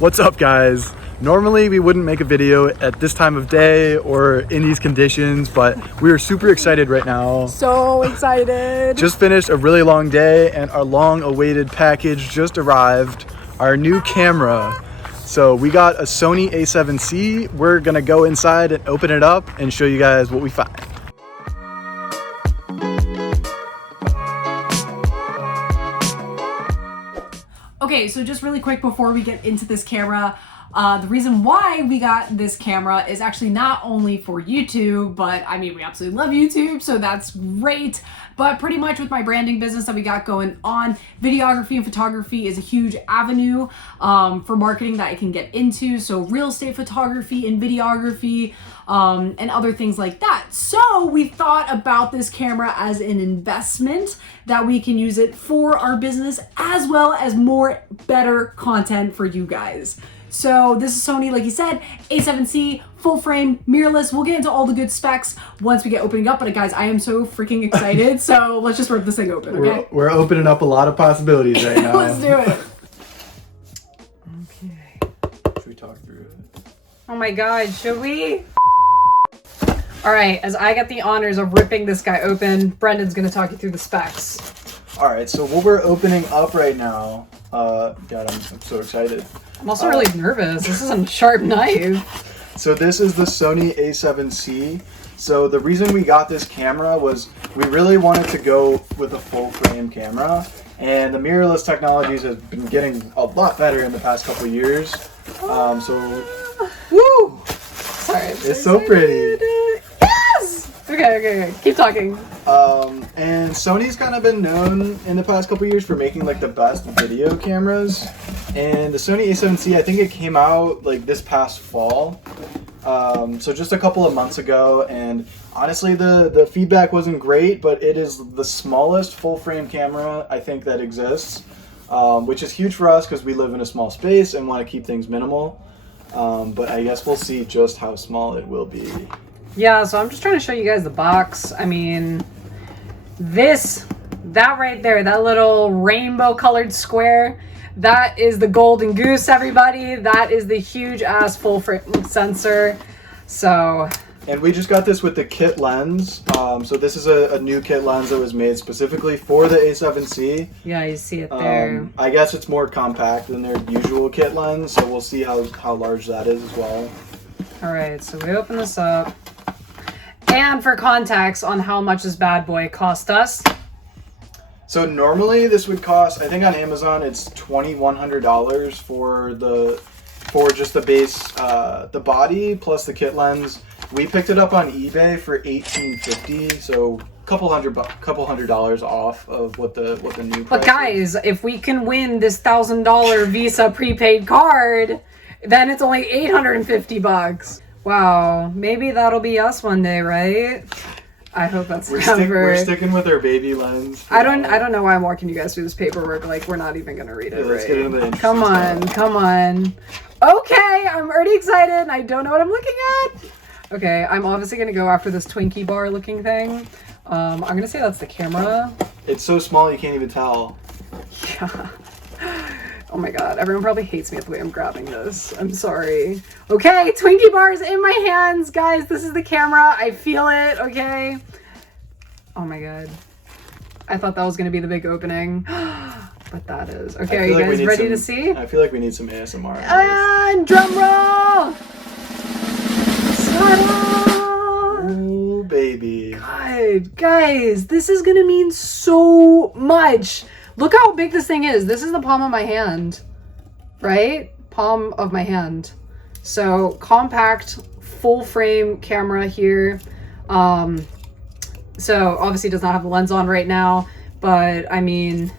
What's up, guys? Normally we wouldn't make a video at this time of day or in these conditions, but we are super excited right now. So excited. Just finished a really long day and our long awaited package just arrived, our new camera. So we got a Sony A7C. We're gonna go inside and open it up and show you guys what we find. Okay, so just really quick before we get into this camera, the reason why we got this camera is actually not only for YouTube, but I mean, we absolutely love YouTube, so that's great. But pretty much with my branding business that we got going on, videography and photography is a huge avenue for marketing that I can get into. So real estate photography and videography and other things like that. So we thought about this camera as an investment that we can use it for our business as well as more better content for you guys. So this is Sony, like you said, A7C, full frame, mirrorless. We'll get into all the good specs once we get opening up. But guys, I am so freaking excited. So let's just rip this thing open, okay? We're opening up a lot of possibilities right now. Let's do it. Okay. Should we talk through it? Oh my God, should we? All right, as I get the honors of ripping this guy open, Brendan's gonna talk you through the specs. All right, so what we're opening up right now, God, I'm so excited. I'm also really nervous. This is a sharp knife. So this is the Sony A7C. So the reason we got this camera was we really wanted to go with a full frame camera, and the mirrorless technologies has been getting a lot better in the past couple of years. Woo! Sorry. It's so pretty. Yes! Okay. Keep talking. And Sony's kind of been known in the past couple of years for making like the best video cameras. And the Sony A7C, I think it came out like this past fall. So just a couple of months ago, and honestly the feedback wasn't great, but it is the smallest full frame camera I think that exists, which is huge for us because we live in a small space and want to keep things minimal. But I guess we'll see just how small it will be. Yeah, so I'm just trying to show you guys the box. I mean, that right there, that little rainbow colored square, that is the golden goose, everybody. That is the huge ass full frame sensor. So, and we just got this with the kit lens. So this is a new kit lens that was made specifically for the A7C. Yeah, you see it there. I guess it's more compact than their usual kit lens, so we'll see how large that is as well. All right, so we open this up. And for context on how much this bad boy cost us. So normally this would cost, I think on Amazon it's $2,100 for just the base, the body plus the kit lens. We picked it up on eBay for $1,850, so couple hundred dollars off of what the new price But guys, if we can win this $1,000 Visa prepaid card, then it's only $850. Wow, maybe that'll be us one day, right? I hope that's never. We're sticking with our baby lens. I don't know why I'm walking you guys through this paperwork. Like, we're not even gonna read it. Yeah, let's get into the Come on. Okay, I'm already excited and I don't know what I'm looking at. Okay, I'm obviously gonna go after this Twinkie bar looking thing. I'm gonna say that's the camera. It's so small you can't even tell. Yeah. Oh my God, everyone probably hates me at the way I'm grabbing this. I'm sorry. Okay, Twinkie bar is in my hands, guys. This is the camera. I feel it, okay? Oh my God. I thought that was gonna be the big opening. But that is. Okay, are you guys ready to see? I feel like we need some ASMR. And drum roll! Ooh, baby. God, guys, this is gonna mean so much. Look how big this thing is. This is the palm of my hand, right? Palm of my hand. So compact, full frame camera here. So obviously does not have the lens on right now, but I mean,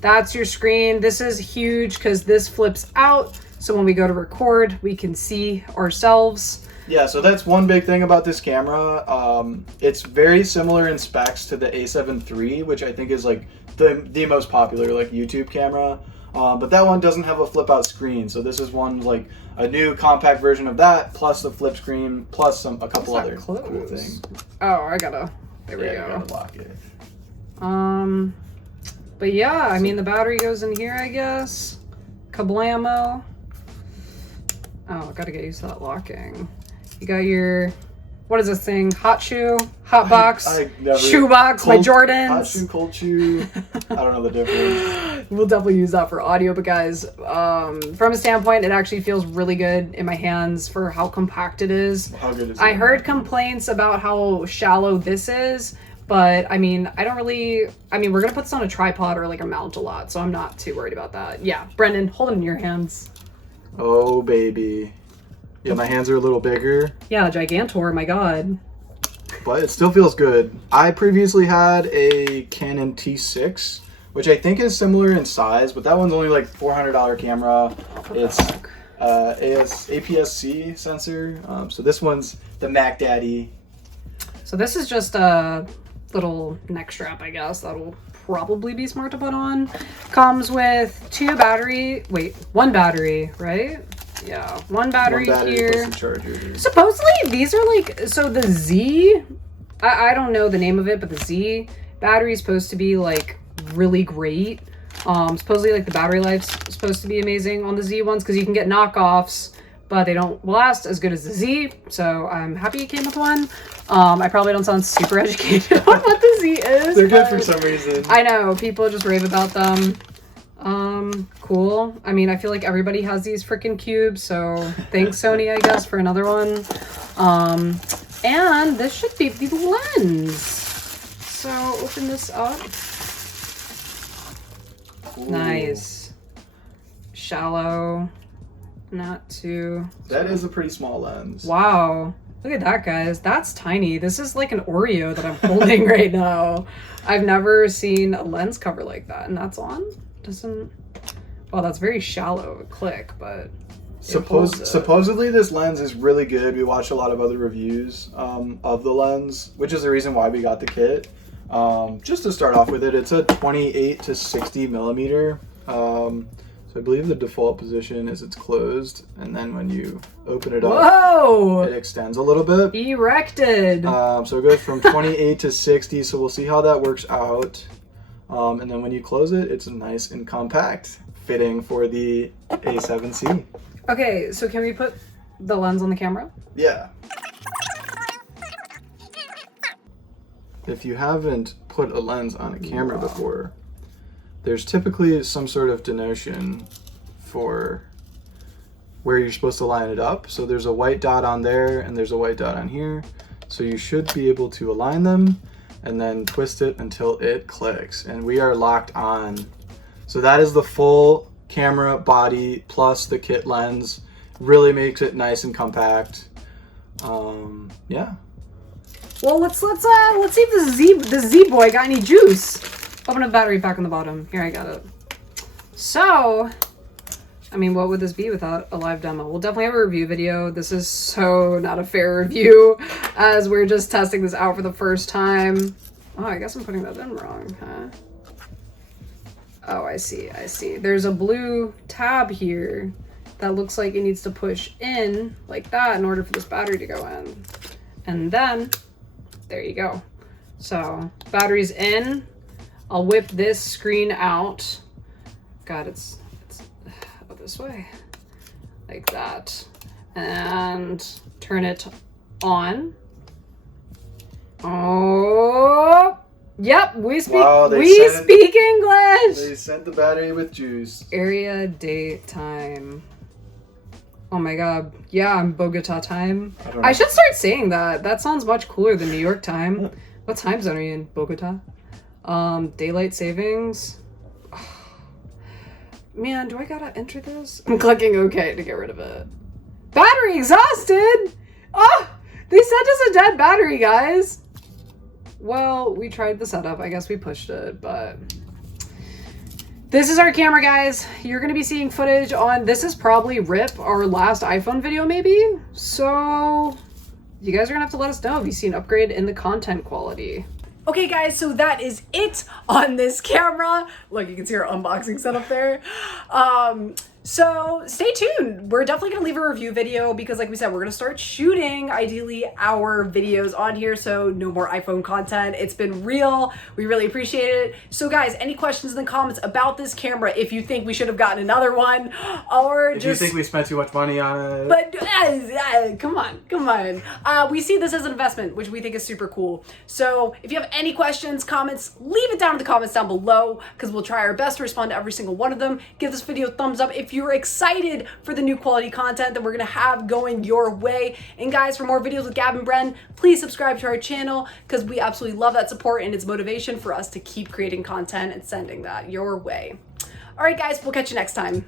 that's your screen. This is huge because this flips out. So when we go to record, we can see ourselves. Yeah, so that's one big thing about this camera. It's very similar in specs to the A7 III, which I think is like the most popular like YouTube camera. But that one doesn't have a flip out screen. So this is one like a new compact version of that, plus the flip screen, plus a couple other cool things. Oh, I gotta, there we go. Gotta lock it. But yeah, I mean, the battery goes in here, I guess. Kablamo. Oh, gotta get used to that locking. You got your, what is this thing? Hot shoe, hot box, shoe box, my Jordans. Hot shoe, cold shoe. I don't know the difference. We'll definitely use that for audio, but guys, from a standpoint, it actually feels really good in my hands for how compact it is. How good is it? I heard complaints about how shallow this is, but I mean, we're gonna put this on a tripod or like a mount a lot, so I'm not too worried about that. Yeah, Brendan, hold it in your hands. Oh, baby. Yeah, my hands are a little bigger. Yeah, Gigantor, my god. But it still feels good. I previously had a Canon T6, which I think is similar in size, but that one's only like $400 camera. It's APS-C sensor. So this one's the Mac Daddy. So this is just a little neck strap, I guess. That'll probably be smart to put on. Comes with one battery, right? Yeah, one battery here. Plus the charger. Supposedly these are like, so the Z, I don't know the name of it, but the Z battery is supposed to be like really great. Supposedly like the battery life's supposed to be amazing on the Z ones because you can get knockoffs, but they don't last as good as the Z. So I'm happy it came with one. I probably don't sound super educated on what the Z is. They're good for some reason. I know, people just rave about them. Cool. I mean, I feel like everybody has these freaking cubes, so thanks Sony, I guess, for another one. And this should be the lens. So open this up. Ooh. Nice. Shallow. Not too. That is a pretty small lens. Wow. Look at that, guys. That's tiny. This is like an Oreo that I'm holding right now. I've never seen a lens cover like that. And that's on? Doesn't... Well, that's very shallow. Click, but... Supposedly this lens is really good. We watched a lot of other reviews of the lens, which is the reason why we got the kit. Just to start off with it, it's a 28 to 60 millimeter. So I believe the default position is it's closed, and then when you open it up, whoa! It extends a little bit. Erected! So it goes from 28 to 60, so we'll see how that works out. And then when you close it, it's nice and compact, fitting for the A7C. Okay, so can we put the lens on the camera? Yeah. If you haven't put a lens on a camera before, there's typically some sort of denotion for where you're supposed to line it up. So there's a white dot on there and there's a white dot on here. So you should be able to align them and then twist it until it clicks. And we are locked on. So that is the full camera body plus the kit lens. Really makes it nice and compact. Yeah. Well, let's see if the Z boy got any juice. Open a battery pack on the bottom. Here, I got it. So, I mean, what would this be without a live demo? We'll definitely have a review video. This is so not a fair review as we're just testing this out for the first time. Oh, I guess I'm putting that in wrong, huh? Oh, I see. There's a blue tab here that looks like it needs to push in like that in order for this battery to go in. And then, there you go. So, battery's in. I'll whip this screen out. God, it's this way. Like that. And turn it on. Oh, yep, we speak English. They sent the battery with juice. Area date time. Oh my god. Yeah, I'm Bogota time. I should start saying that. That sounds much cooler than New York time. What time zone are you in? Bogota? Daylight savings. Oh, man, do I gotta enter this? I'm clicking OK to get rid of it. Battery exhausted! Oh, they sent us a dead battery, guys. Well, we tried the setup. I guess we pushed it, but this is our camera, guys. You're gonna be seeing footage on, this is probably RIP, our last iPhone video maybe. So you guys are gonna have to let us know if you see an upgrade in the content quality. Okay guys, so that is it on this camera. Look, you can see our unboxing setup there. So stay tuned. We're definitely gonna leave a review video because like we said, we're gonna start shooting ideally our videos on here. So no more iPhone content. It's been real. We really appreciate it. So guys, any questions in the comments about this camera, if you think we should have gotten another one, or If just you think we spent too much money on it. but come on. We see this as an investment, which we think is super cool. So if you have any questions, comments, leave it down in the comments down below because we'll try our best to respond to every single one of them. Give this video a thumbs up if you're excited for the new quality content that we're gonna have going your way. And guys, for more videos with Gab and Bren, please subscribe to our channel because we absolutely love that support and it's motivation for us to keep creating content and sending that your way. All right, guys, we'll catch you next time.